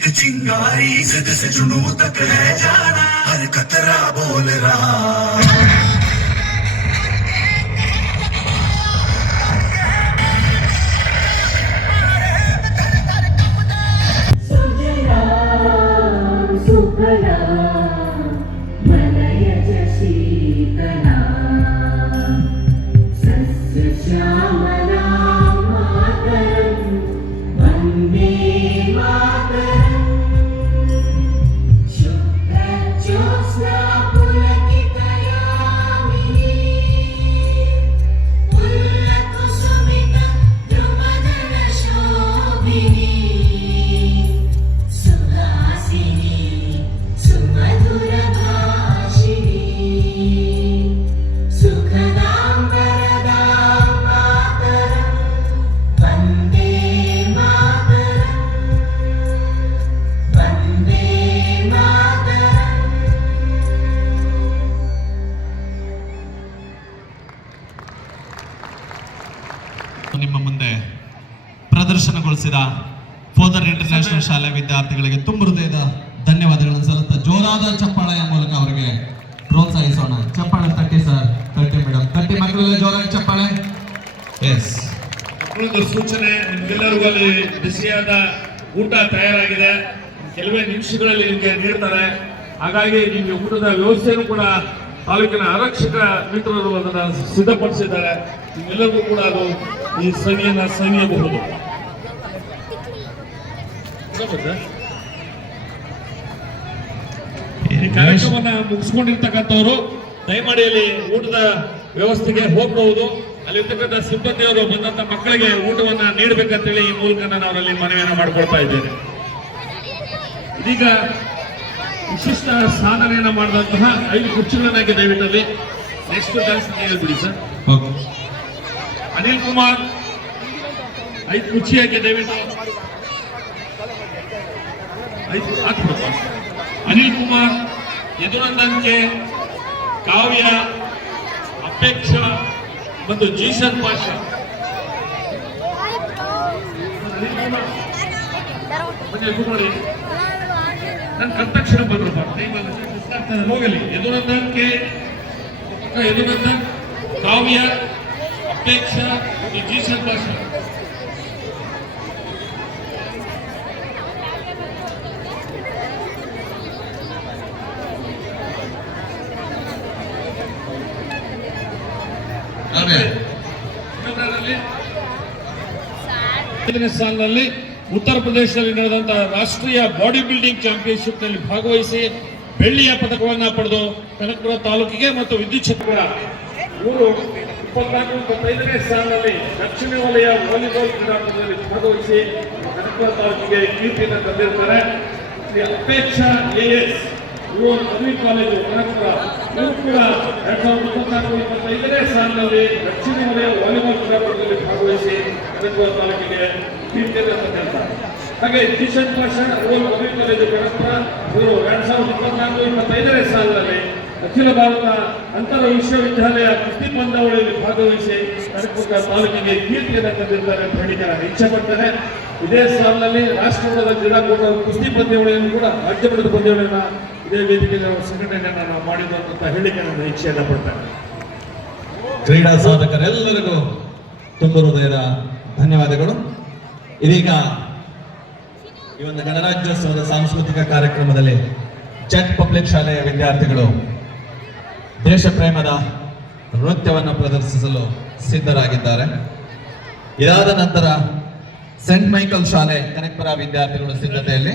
एक चिंगारी जिद से जुनून तक है जाना, हर कतरा बोल रहा। ನಿಮ್ಮ ಮುಂದೆ ಪ್ರದರ್ಶನಗೊಳಿಸಿದ ಫೋದರ್ ಇಂಟರ್ನ್ಯಾಷನಲ್ ಶಾಲೆ ವಿದ್ಯಾರ್ಥಿಗಳಿಗೆ ತುಂಬ ಹೃದಯದ ಧನ್ಯವಾದಗಳನ್ನು ಸಲ್ಲಿಸ್ತಾ ಜೋರಾದ ಚಪ್ಪಾಳೆಯ ಮೂಲಕ ಅವರಿಗೆ ಪ್ರೋತ್ಸಾಹಿಸೋಣ. ಚಪ್ಪಾಳೆ ತಟ್ಟಿ ಸರ್, ತಟ್ಟಿ ಮೇಡಮ್, ತಟ್ಟಿ ಮಕ್ಕಳೆಲ್ಲ ಜೋರಾಗಿ ಚಪ್ಪಾಳೆ. ಎಸ್, ಮಕ್ಕಳದ್ದು ಸೂಚನೆ, ನಿಮ್ಗೆಲ್ಲರಿಗೂ ಅಲ್ಲಿ ಬಿಸಿಯಾದ ಊಟ ತಯಾರಾಗಿದೆ, ಕೆಲವೇ ನಿಮಿಷಗಳಲ್ಲಿ ನಿಮಗೆ ನೀಡ್ತಾರೆ. ಹಾಗಾಗಿ ನಿಮಗೆ ಊಟದ ವ್ಯವಸ್ಥೆಯೂ ಕೂಡ ತಾಲೂಕಿನ ಆರಕ್ಷಕ ಮಿತ್ರರು ಅದನ್ನು ಸಿದ್ಧಪಡಿಸಿದ್ದಾರೆ. ನಿಮ್ಮೆಲ್ಲರಿಗೂ ಕೂಡ ಅದು ಈ ಸವಿಯನ್ನ ಸವಿಯಬಹುದು. ಈ ಕಾರ್ಯಕ್ರಮವನ್ನು ಮುಗಿಸ್ಕೊಂಡಿರ್ತಕ್ಕಂಥವ್ರು ದಯಮಾಡಿ ಅಲ್ಲಿ ಊಟದ ವ್ಯವಸ್ಥೆಗೆ ಹೋಗಬಹುದು. ಅಲ್ಲಿರ್ತಕ್ಕಂಥ ಸಿಬ್ಬಂದಿಯವರು ಬಂದಂತ ಮಕ್ಕಳಿಗೆ ಊಟವನ್ನ ನೀಡಬೇಕಂತೇಳಿ ಈ ಮೂಲಕ ನಾನು ಅವರಲ್ಲಿ ಮನವಿಯನ್ನು ಮಾಡಿಕೊಳ್ತಾ ಇದ್ದೇನೆ. ಇದೀಗ ವಿಶಿಷ್ಟ ಸಾಧನೆಯನ್ನ ಮಾಡಿದಂತಹ 5 ಕುರ್ಚಿಗಳನ್ನಾಗಿ ದಯವಿಟ್ಟಲ್ಲಿ ನೆಕ್ಸ್ಟ್ ಡ್ಯಾನ್ಸ್ ಹೇಳ್ಬಿಡಿ ಸರ್. ಅನಿಲ್ ಕುಮಾರ್ 5 ಕುರ್ಚಿ ಹಾಕಿ ದಯವಿಟ್ಟು 5 ಹಾಕ್ಬಿಡಪ್ಪ. ಅನಿಲ್ ಕುಮಾರ್, ಯದುನಂದನ್ ಕೆ, ಕಾವ್ಯ, ಅಪೇಕ್ಷಾ ಮತ್ತು ಜೀಶನ್ ಪಾಷಾ. ನನ್ನ ಕರ್ತಕ್ಷಣ ಬಂದ್ರಪ್ಪ, ಹೋಗಲಿ. ಯದುನಂದನ್ ಕೆ, ಯದುನಂದನ್, ಕಾವ್ಯ, ಅಪೇಕ್ಷಾ ಮತ್ತು ಜೀಶನ್ ಪಾಷಾ. ಸಾಲಿನಲ್ಲಿ ಉತ್ತರ ಪ್ರದೇಶದಲ್ಲಿ ನಡೆದಂತಹ ರಾಷ್ಟ್ರೀಯ ಬಾಡಿ ಬಿಲ್ಡಿಂಗ್ ಚಾಂಪಿಯನ್ಶಿಪ್ ನಲ್ಲಿ ಭಾಗವಹಿಸಿ ಬೆಳ್ಳಿಯ ಪದಕವನ್ನ ಪಡೆದು ಕನಕಪುರ ತಾಲೂಕಿಗೆ ಮತ್ತು ವಿದ್ಯುತ್ ಕ್ಷೇತ್ರ ಇವರು 24-25ನೇ ಸಾಲಿನಲ್ಲಿ ದಕ್ಷಿಣ ವಲಯ ವಾಲಿಬಾಲ್ ಕ್ರೀಡಾಕೂಟದಲ್ಲಿ ಭಾಗವಹಿಸಿ ಕನಕಪುರ ತಾಲೂಕಿಗೆ ಕೀರ್ತಿಯನ್ನು ತಂದಿರ್ತಾರೆ. ಅಪೇಕ್ಷಾ AS ಇವರು ಪದವಿ ಕಾಲೇಜು ಕನಕಪುರ, ಇವರು ಕೂಡ 2024-25ನೇ ಸಾಲಿನಲ್ಲಿ ದಕ್ಷಿಣ ವಲಯ ವಾಲಿಬಾಲ್ ಕ್ರೀಡಾಕೂಟದಲ್ಲಿ ಭಾಗವಹಿಸಿ ಕನಕಪುರ ತಾಲೂಕಿಗೆ ಕೀರ್ತಿಯನ್ನು ತಂದಿರ್ತಾರೆ. ಹಾಗೆ ಜೀಶನ್ ಪಾಷಾ ಇವರು ಪದವಿ ಕಾಲೇಜು ಕನಕಪುರ, ಇವರು 2024-25ನೇ ಸಾಲಿನಲ್ಲಿ ಅಖಿಲ ಭಾರತ ಅಂತರ ವಿಶ್ವವಿದ್ಯಾಲಯ ಕುಸ್ತಿ ಪಂದ್ಯಾವಳಿಯಲ್ಲಿ ಭಾಗವಹಿಸಿ ಕನಕಪುರ ತಾಲೂಕಿಗೆ ಕೀರ್ತಿಯನ್ನು ತಂದಿರ್ತಾರೆ ಅಂತ ಹೇಳಿ ನಾನು ಇಚ್ಛೆ ಪಡ್ತೇನೆ. ಇದೇ ಸಾಲಿನಲ್ಲಿ ರಾಷ್ಟ್ರಮಟ್ಟದ ಕ್ರೀಡಾಕೂಟ ಕುಸ್ತಿ ಪಂದ್ಯಾವಳಿಯನ್ನು ಕೂಡ ರಾಜ್ಯ ಮಟ್ಟದ ಪಂದ್ಯಾವಳಿಯನ್ನು ಇದೇ ವೇದಿಕೆಯಲ್ಲಿ ಸಂಘಟನೆಯನ್ನು ನಾವು ಮಾಡಿದ್ದು ಅಂತ ಹೇಳಿಕೆ ನಾನು ಇಚ್ಛೆಯನ್ನು ಪಡ್ತೇನೆ. ಕ್ರೀಡಾ ಸಾಧಕರೆಲ್ಲರಿಗೂ ತುಂಬ ಹೃದಯದ ಧನ್ಯವಾದಗಳು. ಇದೀಗ ಈ ಒಂದು ಗಣರಾಜ್ಯೋತ್ಸವದ ಸಾಂಸ್ಕೃತಿಕ ಕಾರ್ಯಕ್ರಮದಲ್ಲಿ ಜೆಟ್ ಪಬ್ಲಿಕ್ ಶಾಲೆಯ ವಿದ್ಯಾರ್ಥಿಗಳು ದೇಶ ಪ್ರೇಮದ ನೃತ್ಯವನ್ನು ಪ್ರದರ್ಶಿಸಲು ಸಿದ್ಧರಾಗಿದ್ದಾರೆ. ಇದಾದ ನಂತರ ಸೆಂಟ್ ಮೈಕಲ್ ಶಾಲೆ ಕನಕಪುರ ವಿದ್ಯಾರ್ಥಿಗಳು ಸಿದ್ಧತೆಯಲ್ಲಿ